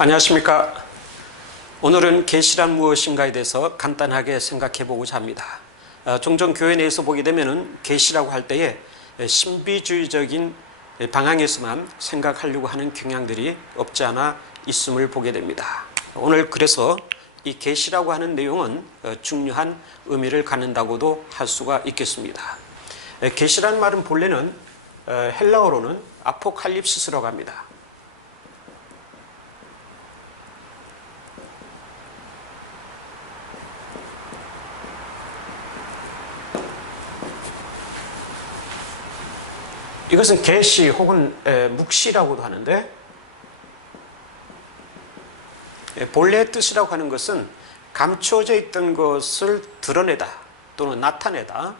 안녕하십니까. 오늘은 계시란 무엇인가에 대해서 간단하게 생각해 보고자 합니다. 종종 교회 내에서 보게 되면 계시라고 할 때에 신비주의적인 방향에서만 생각하려고 하는 경향들이 없지 않아 있음을 보게 됩니다. 오늘 그래서 이 계시라고 하는 내용은 중요한 의미를 갖는다고도 할 수가 있겠습니다. 계시라는 말은 본래는 헬라어로는 아포칼립시스라고 합니다. 이것은 계시 혹은 묵시라고도 하는데, 본래의 뜻이라고 하는 것은 감추어져 있던 것을 드러내다 또는 나타내다,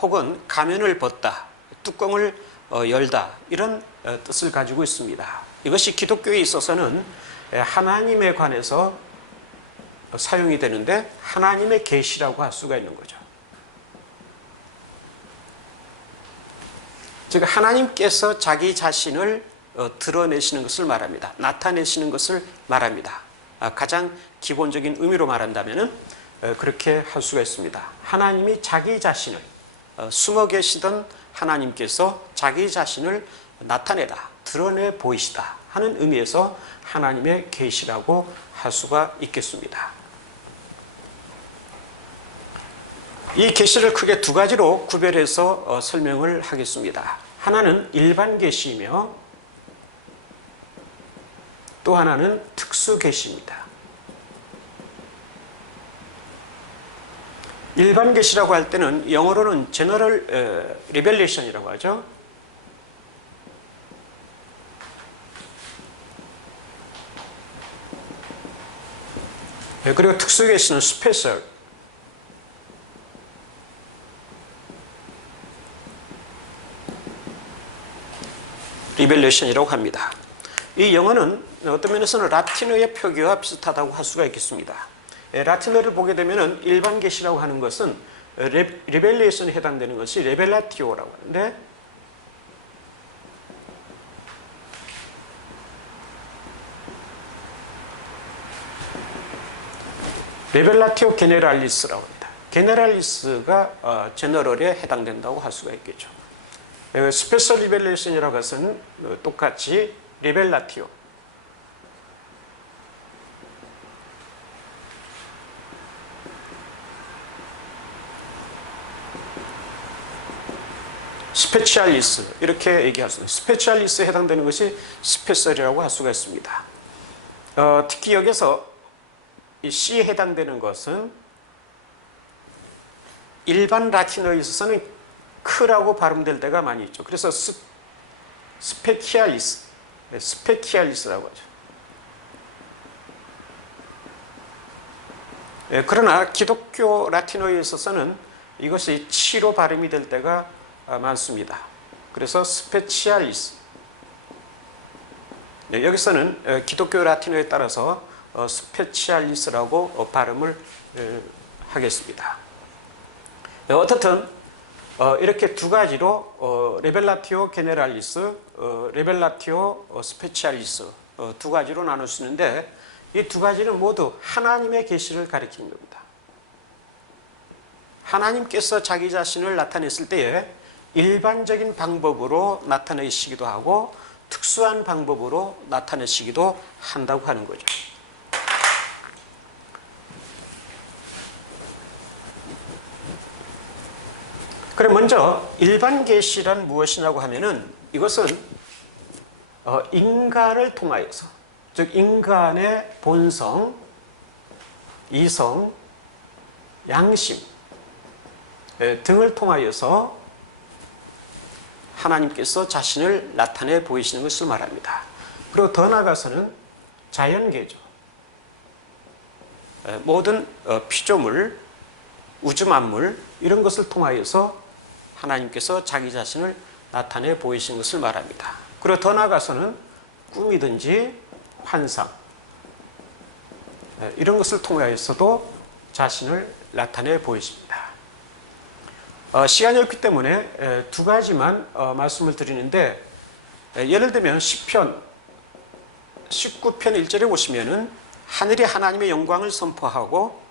혹은 가면을 벗다, 뚜껑을 열다, 이런 뜻을 가지고 있습니다. 이것이 기독교에 있어서는 하나님에 관해서 사용이 되는데 하나님의 계시라고 할 수가 있는 거죠. 즉 하나님께서 자기 자신을 드러내시는 것을 말합니다. 나타내시는 것을 말합니다. 가장 기본적인 의미로 말한다면 그렇게 할 수가 있습니다. 하나님이 자기 자신을, 숨어 계시던 하나님께서 자기 자신을 나타내다, 드러내 보이시다 하는 의미에서 하나님의 계시라고 할 수가 있겠습니다. 이 계시를 크게 두 가지로 구별해서 설명을 하겠습니다. 하나는 일반 계시이며 또 하나는 특수 계시입니다. 일반 계시라고 할 때는 영어로는 General Revelation이라고 하죠. 그리고 특수 계시는 Special, 리벨레이션이라고 합니다. 이 영어는 어떤 면에서는 라틴어의 표기와 비슷하다고 할 수가 있겠습니다. 라틴어를 보게 되면 일반 계시라고 하는 것은 리벨레이션에 해당되는 것이 레벨라티오라고 하는데, 레벨라티오 게네랄리스라고 합니다. 게네랄리스가 제너럴에 해당된다고 할 수가 있겠죠. 스페셜 리벨레이션이라고 해서는 똑같이 리벨라티오, 스페ци알리스 이렇게 얘기할 수 있습니다. 스페ци알리스에 해당되는 것이 스페셜이라고 할 수가 있습니다. 특히 여기서 이 C에 해당되는 것은 일반 라틴어에 있어서는 크라고 발음될 때가 많이 있죠. 그래서 스페키알리스라고 하죠. 그러나 기독교 라틴어에 있어서는 이것이 치로 발음이 될 때가 많습니다. 그래서 스페치알리스. 여기서는 기독교 라틴어에 따라서 스페치알리스라고 발음을 하겠습니다. 어떻든 이렇게 두 가지로 레벨라티오 게네랄리스, 레벨라티오 스페치알리스 두 가지로 나눌 수 있는데, 이 두 가지는 모두 하나님의 계시를 가리키는 겁니다. 하나님께서 자기 자신을 나타냈을 때에 일반적인 방법으로 나타내시기도 하고 특수한 방법으로 나타내시기도 한다고 하는 거죠. 그럼 먼저 일반 계시란 무엇이냐고 하면은, 이것은 인간을 통하여서, 즉 인간의 본성, 이성, 양심 등을 통하여서 하나님께서 자신을 나타내 보이시는 것을 말합니다. 그리고 더 나아가서는 자연계죠. 모든 피조물, 우주 만물 이런 것을 통하여서 하나님께서 자기 자신을 나타내 보이신 것을 말합니다. 그리고 더 나아가서는 꿈이든지 환상 이런 것을 통하여서도 자신을 나타내 보이십니다. 시간이 없기 때문에 두 가지만 말씀을 드리는데, 예를 들면 시편 19편 1절에 보시면은 하늘이 하나님의 영광을 선포하고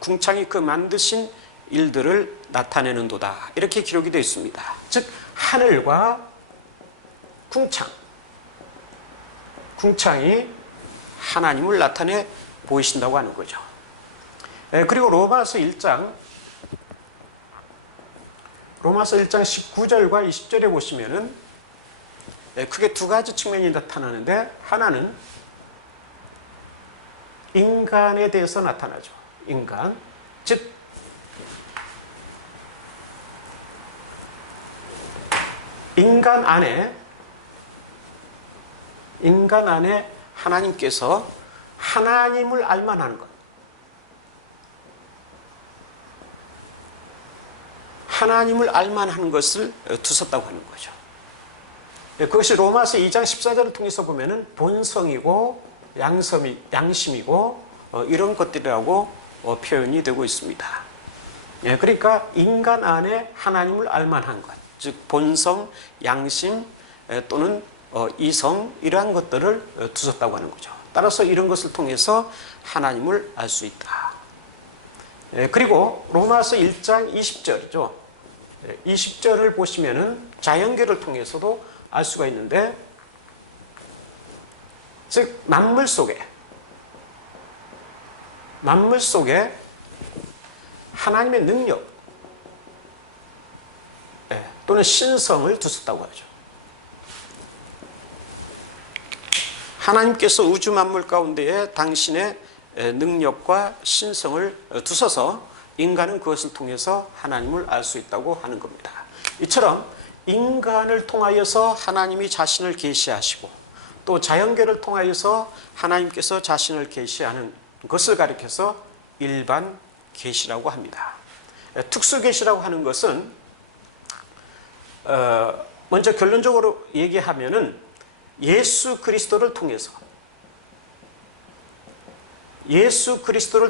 궁창이 그 만드신 일들을 나타내는도다, 이렇게 기록이 되어 있습니다. 즉 하늘과 궁창이 하나님을 나타내 보이신다고 하는 거죠. 그리고 로마서 1장 19절과 20절에 보시면은 크게 두 가지 측면이 나타나는데, 하나는 인간에 대해서 나타나죠. 인간, 즉 인간 안에 하나님께서 하나님을 알만한 것, 하나님을 알만한 것을 두셨다고 하는 거죠. 그것이 로마서 2장 14절을 통해서 보면은 본성이고 양심이고 이런 것들이라고 표현이 되고 있습니다. 그러니까 인간 안에 하나님을 알만한 것, 즉 본성, 양심 또는 이성, 이러한 것들을 두셨다고 하는 거죠. 따라서 이런 것을 통해서 하나님을 알 수 있다. 그리고 로마서 1장 20절이죠. 20절을 보시면은 자연계를 통해서도 알 수가 있는데, 즉 만물 속에 하나님의 능력 또는 신성을 두셨다고 하죠. 하나님께서 우주 만물 가운데에 당신의 능력과 신성을 두셔서 인간은 그것을 통해서 하나님을 알 수 있다고 하는 겁니다. 이처럼 인간을 통하여서 하나님이 자신을 계시하시고, 또 자연계를 통하여서 하나님께서 자신을 계시하는 것을 가리켜서 일반 계시라고 합니다. 특수 계시라고 하는 것은 먼저 결론적으로 얘기하면은 예수 그리스도를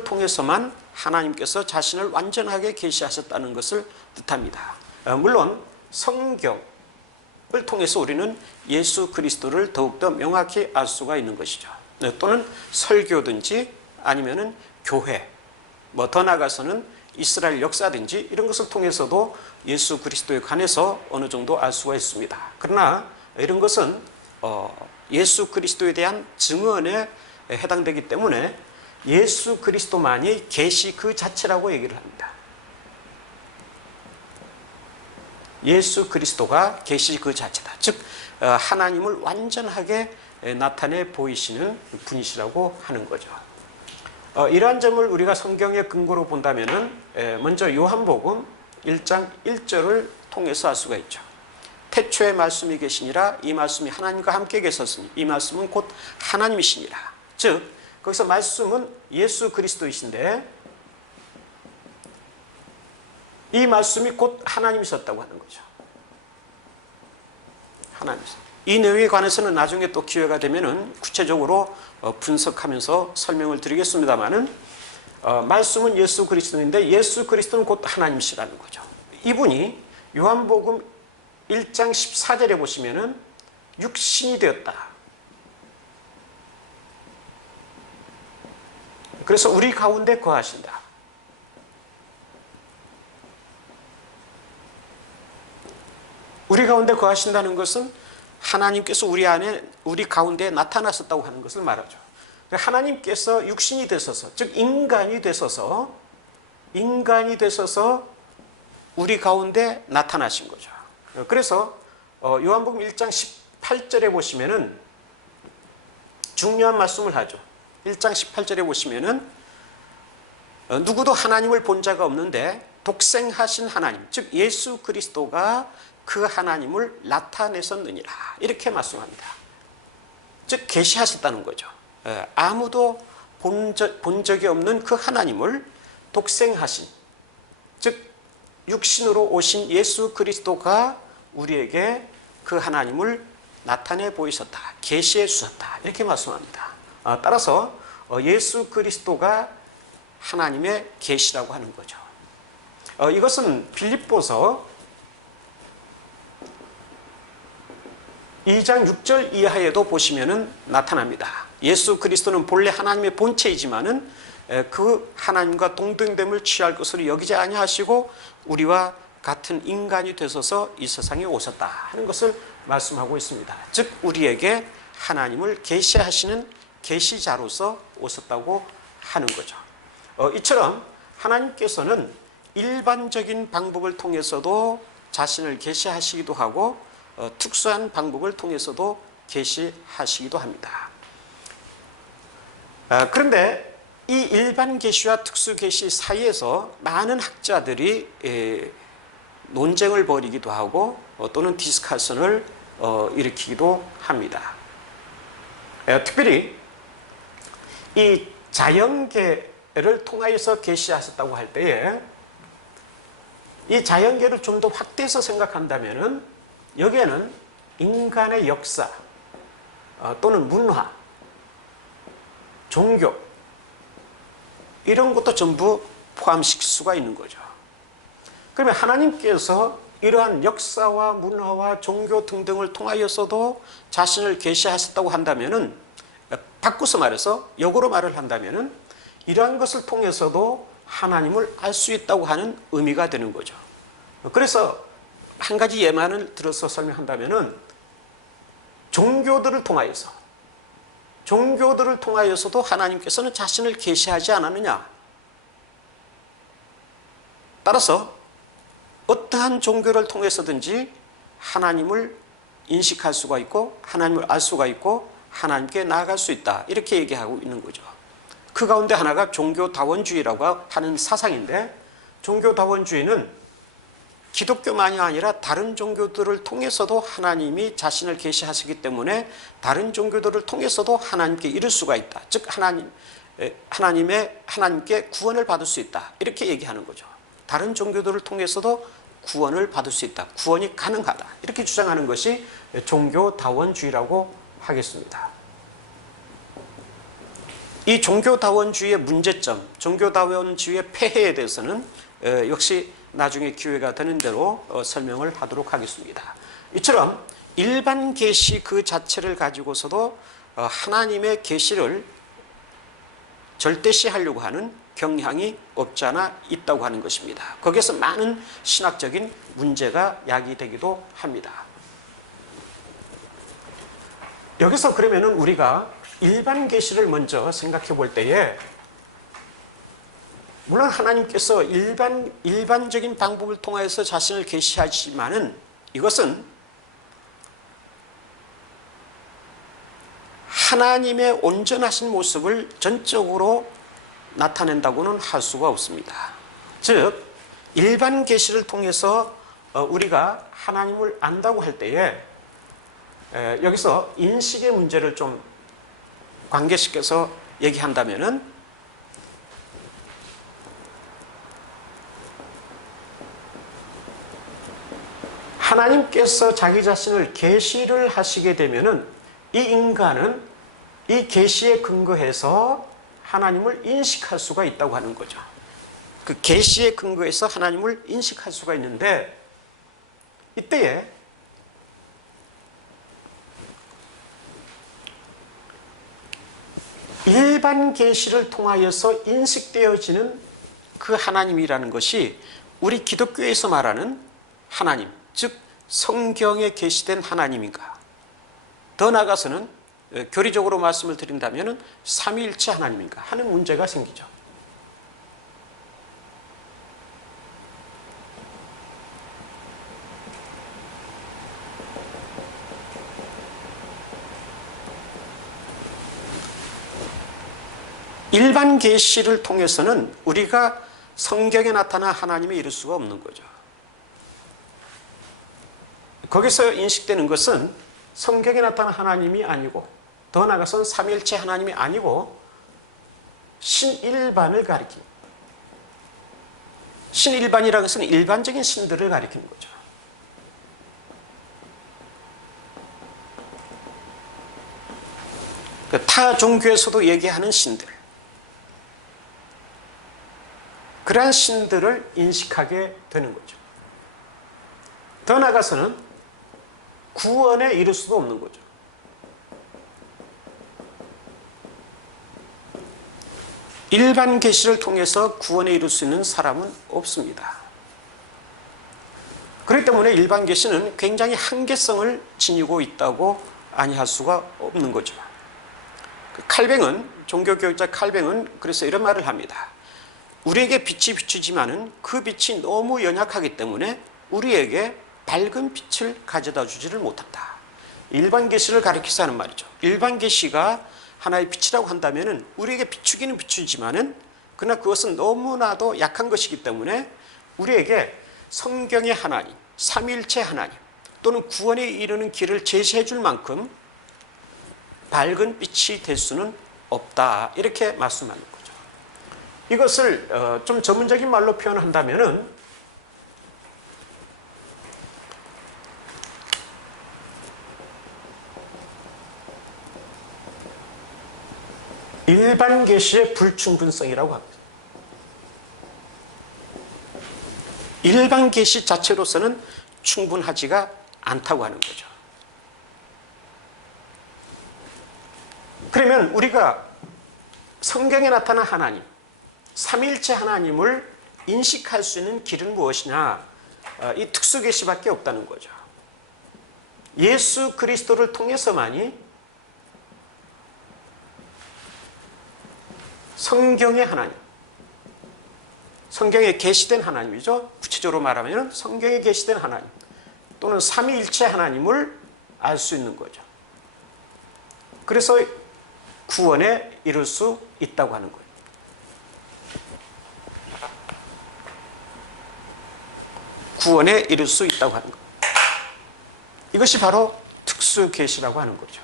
통해서만 하나님께서 자신을 완전하게 계시하셨다는 것을 뜻합니다. 물론 성경을 통해서 우리는 예수 그리스도를 더욱더 명확히 알 수가 있는 것이죠. 또는 설교든지 아니면은 교회, 더 나아가서는 이스라엘 역사든지 이런 것을 통해서도 예수 그리스도에 관해서 어느 정도 알 수가 있습니다. 그러나 이런 것은 예수 그리스도에 대한 증언에 해당되기 때문에 예수 그리스도만이 계시 그 자체라고 얘기를 합니다. 예수 그리스도가 계시 그 자체다. 즉 하나님을 완전하게 나타내 보이시는 분이시라고 하는 거죠. 이러한 점을 우리가 성경의 근거로 본다면은 먼저 요한복음 1장 1절을 통해서 알 수가 있죠. 태초에 말씀이 계시니라, 이 말씀이 하나님과 함께 계셨으니 이 말씀은 곧 하나님이시니라. 즉 거기서 말씀은 예수 그리스도이신데 이 말씀이 곧 하나님이셨다고 하는 거죠. 하나님이셨다. 이 내용에 관해서는 나중에 또 기회가 되면은 구체적으로 분석하면서 설명을 드리겠습니다만은 말씀은 예수 그리스도인데 예수 그리스도는 곧 하나님이시라는 거죠. 이분이 요한복음 1장 14절에 보시면은 육신이 되었다. 그래서 우리 가운데 거하신다. 우리 가운데 거하신다는 것은 하나님께서 우리 가운데 나타나셨다고 하는 것을 말하죠. 하나님께서 육신이 되셔서, 즉 인간이 되셔서 우리 가운데 나타나신 거죠. 그래서 요한복음 1장 18절에 보시면은 중요한 말씀을 하죠. 1장 18절에 보시면은 누구도 하나님을 본 자가 없는데 독생하신 하나님, 즉 예수 그리스도가 그 하나님을 나타내셨느니라, 이렇게 말씀합니다. 즉 계시하셨다는 거죠. 아무도 본 적이 없는 그 하나님을 독생하신, 즉 육신으로 오신 예수 그리스도가 우리에게 그 하나님을 나타내 보이셨다, 계시해 주셨다, 이렇게 말씀합니다. 따라서 예수 그리스도가 하나님의 계시라고 하는 거죠. 이것은 빌립보서 2장 6절 이하에도 보시면은 나타납니다. 예수 그리스도는 본래 하나님의 본체이지만은 그 하나님과 동등됨을 취할 것으로 여기지 아니하시고 우리와 같은 인간이 되셔서 이 세상에 오셨다 하는 것을 말씀하고 있습니다. 즉 우리에게 하나님을 계시하시는 계시자로서 오셨다고 하는 거죠. 이처럼 하나님께서는 일반적인 방법을 통해서도 자신을 계시하시기도 하고 특수한 방법을 통해서도 계시하시기도 합니다. 그런데 이 일반 계시와 특수 계시 사이에서 많은 학자들이 논쟁을 벌이기도 하고 또는 디스커션을 일으키기도 합니다. 특별히 이 자연계를 통하여서 계시하셨다고 할 때에 이 자연계를 좀 더 확대해서 생각한다면은 여기에는 인간의 역사 또는 문화, 종교 이런 것도 전부 포함시킬 수가 있는 거죠. 그러면 하나님께서 이러한 역사와 문화와 종교 등등을 통하여서도 자신을 계시하셨다고 한다면은 바꿔서 말해서 역으로 말을 한다면은 이러한 것을 통해서도 하나님을 알 수 있다고 하는 의미가 되는 거죠. 그래서 한 가지 예만을 들어서 설명한다면은 종교들을 통하여서도 하나님께서는 자신을 계시하지 않았느냐. 따라서 어떠한 종교를 통해서든지 하나님을 인식할 수가 있고 하나님을 알 수가 있고 하나님께 나아갈 수 있다. 이렇게 얘기하고 있는 거죠. 그 가운데 하나가 종교다원주의라고 하는 사상인데 종교다원주의는 기독교만이 아니라 다른 종교들을 통해서도 하나님이 자신을 계시하시기 때문에 다른 종교들을 통해서도 하나님께 이룰 수가 있다. 즉 하나님께 구원을 받을 수 있다. 이렇게 얘기하는 거죠. 다른 종교들을 통해서도 구원을 받을 수 있다. 구원이 가능하다. 이렇게 주장하는 것이 종교다원주의라고 하겠습니다. 이 종교다원주의의 문제점, 종교다원주의의 폐해에 대해서는 역시 나중에 기회가 되는 대로 설명을 하도록 하겠습니다. 이처럼 일반 계시 그 자체를 가지고서도 하나님의 계시를 절대시하려고 하는 경향이 없지 않아 있다고 하는 것입니다. 거기에서 많은 신학적인 문제가 야기되기도 합니다. 여기서 그러면은 우리가 일반 계시를 먼저 생각해 볼 때에 물론 하나님께서 일반적인 방법을 통해서 자신을 계시하지만은 이것은 하나님의 온전하신 모습을 전적으로 나타낸다고는 할 수가 없습니다. 즉 일반 계시를 통해서 우리가 하나님을 안다고 할 때에 여기서 인식의 문제를 좀 관계시켜서 얘기한다면은 하나님께서 자기 자신을 계시를 하시게 되면은 이 인간은 이 계시에 근거해서 하나님을 인식할 수가 있다고 하는 거죠. 그 계시에 근거해서 하나님을 인식할 수가 있는데 이때에 일반 계시를 통하여서 인식되어지는 그 하나님이라는 것이 우리 기독교에서 말하는 하나님, 즉 성경에 계시된 하나님인가? 더 나아가서는 교리적으로 말씀을 드린다면 삼위일체 하나님인가 하는 문제가 생기죠. 일반 계시를 통해서는 우리가 성경에 나타난 하나님을 이룰 수가 없는 거죠. 거기서 인식되는 것은 성경에 나타난 하나님이 아니고 더 나아가서는 삼위일체 하나님이 아니고 신일반을 가리킵니다. 신일반이라는 것은 일반적인 신들을 가리키는 거죠. 타 종교에서도 얘기하는 신들, 그러한 신들을 인식하게 되는 거죠. 더 나아가서는 구원에 이를 수도 없는 거죠. 일반 계시를 통해서 구원에 이룰 수 있는 사람은 없습니다. 그렇기 때문에 일반 계시는 굉장히 한계성을 지니고 있다고 아니할 수가 없는 거죠. 종교교육자 칼뱅은 그래서 이런 말을 합니다. 우리에게 빛이 비추지만은 그 빛이 너무 연약하기 때문에 우리에게 밝은 빛을 가져다 주지를 못한다. 일반 계시를 가리켜서 하는 말이죠. 일반 계시가 하나의 빛이라고 한다면은 우리에게 비추기는 비추지만은 그러나 그것은 너무나도 약한 것이기 때문에 우리에게 성경의 하나님, 삼위일체 하나님 또는 구원에 이르는 길을 제시해 줄 만큼 밝은 빛이 될 수는 없다. 이렇게 말씀하는 거죠. 이것을 좀 전문적인 말로 표현한다면은 일반 계시의 불충분성이라고 합니다. 일반 계시 자체로서는 충분하지가 않다고 하는 거죠. 그러면 우리가 성경에 나타난 하나님, 삼위일체 하나님을 인식할 수 있는 길은 무엇이냐? 이 특수 계시밖에 없다는 거죠. 예수 그리스도를 통해서만이 성경의 하나님, 성경에 계시된 하나님이죠. 구체적으로 말하면 성경에 계시된 하나님 또는 삼위일체 하나님을 알 수 있는 거죠. 그래서 구원에 이룰 수 있다고 하는 거예요. 구원에 이룰 수 있다고 하는 거예요. 이것이 바로 특수 계시라고 하는 거죠.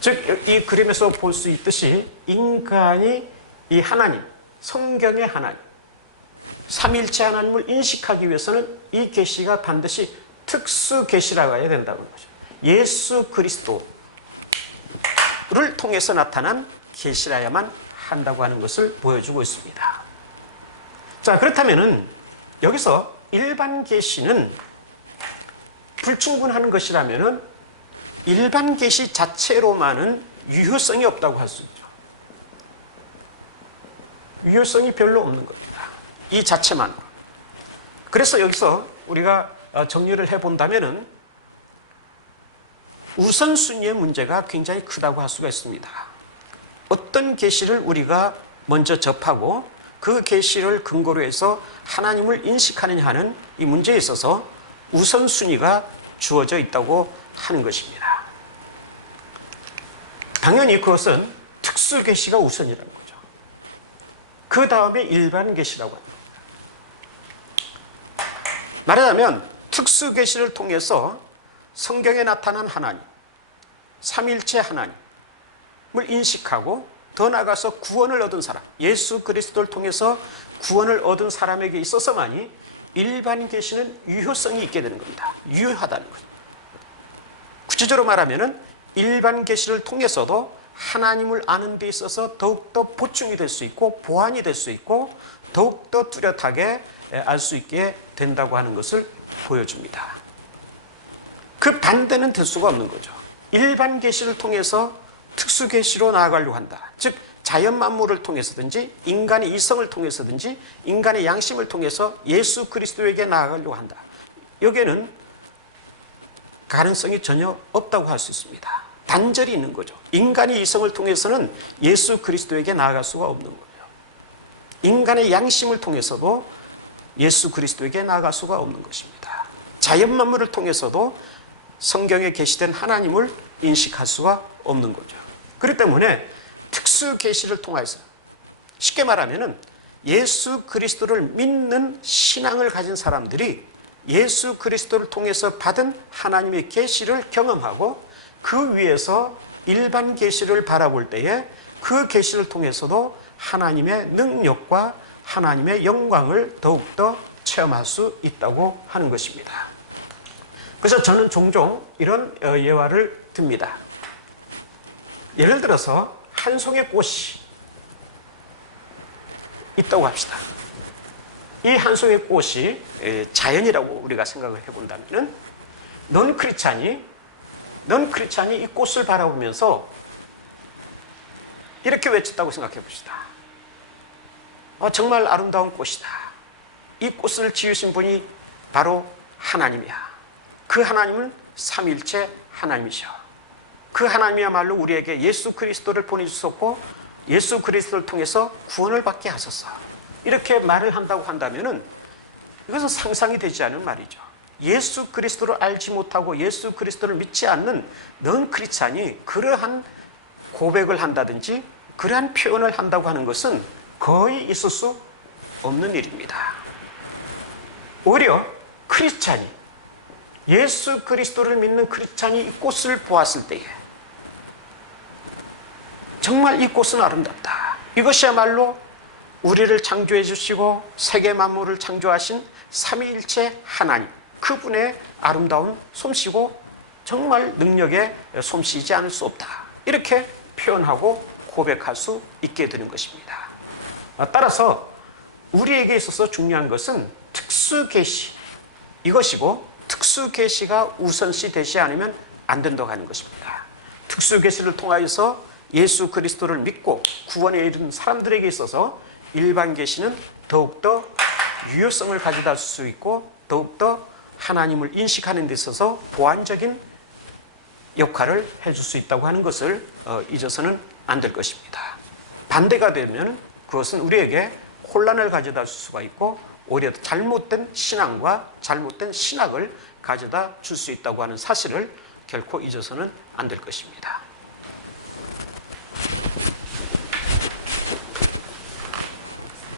즉, 이 그림에서 볼 수 있듯이 인간이 이 하나님, 성경의 하나님, 삼위일체 하나님을 인식하기 위해서는 이 계시가 반드시 특수 계시라고 해야 된다는 거죠. 예수 그리스도를 통해서 나타난 계시라야만 한다고 하는 것을 보여주고 있습니다. 자, 그렇다면은 여기서 일반 계시는 불충분한 것이라면은 일반 계시 자체로만은 유효성이 없다고 할 수 있죠. 유효성이 별로 없는 겁니다. 이 자체만으로. 그래서 여기서 우리가 정리를 해본다면은 우선순위의 문제가 굉장히 크다고 할 수가 있습니다. 어떤 계시를 우리가 먼저 접하고 그 계시를 근거로 해서 하나님을 인식하느냐 하는 이 문제에 있어서 우선순위가 주어져 있다고 하는 것입니다. 당연히 그것은 특수 계시가 우선이라는 거죠. 그 다음에 일반 계시라고 합니다. 말하자면 특수 계시를 통해서 성경에 나타난 하나님, 삼위일체 하나님을 인식하고 더 나아가서 구원을 얻은 사람, 예수 그리스도를 통해서 구원을 얻은 사람에게 있어서만이 일반 계시는 유효성이 있게 되는 겁니다. 유효하다는 거죠. 구체적으로 말하면 일반 계시를 통해서도 하나님을 아는 데 있어서 더욱더 보충이 될 수 있고 보완이 될 수 있고 더욱더 뚜렷하게 알 수 있게 된다고 하는 것을 보여줍니다. 그 반대는 될 수가 없는 거죠. 일반 계시를 통해서 특수 계시로 나아가려고 한다. 즉 자연 만물을 통해서든지 인간의 이성을 통해서든지 인간의 양심을 통해서 예수 그리스도에게 나아가려고 한다. 여기에는 가능성이 전혀 없다고 할 수 있습니다. 단절이 있는 거죠. 인간의 이성을 통해서는 예수 그리스도에게 나아갈 수가 없는 거예요. 인간의 양심을 통해서도 예수 그리스도에게 나아갈 수가 없는 것입니다. 자연 만물을 통해서도 성경에 계시된 하나님을 인식할 수가 없는 거죠. 그렇기 때문에 특수 계시를 통해서 쉽게 말하면 예수 그리스도를 믿는 신앙을 가진 사람들이 예수 그리스도를 통해서 받은 하나님의 계시를 경험하고 그 위에서 일반 계시를 바라볼 때에 그 계시를 통해서도 하나님의 능력과 하나님의 영광을 더욱더 체험할 수 있다고 하는 것입니다. 그래서 저는 종종 이런 예화를 듭니다. 예를 들어서 한 송이 꽃이 있다고 합시다. 이 한 송이 꽃이 자연이라고 우리가 생각을 해본다면 넌 크리스찬이 이 꽃을 바라보면서 이렇게 외쳤다고 생각해 봅시다. 정말 아름다운 꽃이다. 이 꽃을 지으신 분이 바로 하나님이야. 그 하나님은 삼위일체 하나님이셔. 그 하나님이야말로 우리에게 예수 그리스도를 보내주셨고 예수 그리스도를 통해서 구원을 받게 하셨어. 이렇게 말을 한다고 한다면은 이것은 상상이 되지 않은 말이죠. 예수 그리스도를 알지 못하고 예수 그리스도를 믿지 않는 넌 크리스찬이 그러한 고백을 한다든지 그러한 표현을 한다고 하는 것은 거의 있을 수 없는 일입니다. 오히려 크리스찬이 예수 그리스도를 믿는 크리스찬이 이 꽃을 보았을 때에 정말 이 꽃은 아름답다. 이것이야말로 우리를 창조해 주시고 세계 만물을 창조하신 삼위일체 하나님, 그분의 아름다운 솜씨고 정말 능력의 솜씨이지 않을 수 없다. 이렇게 표현하고 고백할 수 있게 되는 것입니다. 따라서 우리에게 있어서 중요한 것은 특수계시, 이것이고 특수계시가 우선시 되지 않으면 안 된다고 하는 것입니다. 특수계시를 통하여서 예수 그리스도를 믿고 구원에 이른 사람들에게 있어서 일반 계시는 더욱더 유효성을 가져다 줄 수 있고 더욱더 하나님을 인식하는 데 있어서 보완적인 역할을 해줄 수 있다고 하는 것을 잊어서는 안 될 것입니다. 반대가 되면 그것은 우리에게 혼란을 가져다 줄 수가 있고 오히려 잘못된 신앙과 잘못된 신학을 가져다 줄 수 있다고 하는 사실을 결코 잊어서는 안 될 것입니다.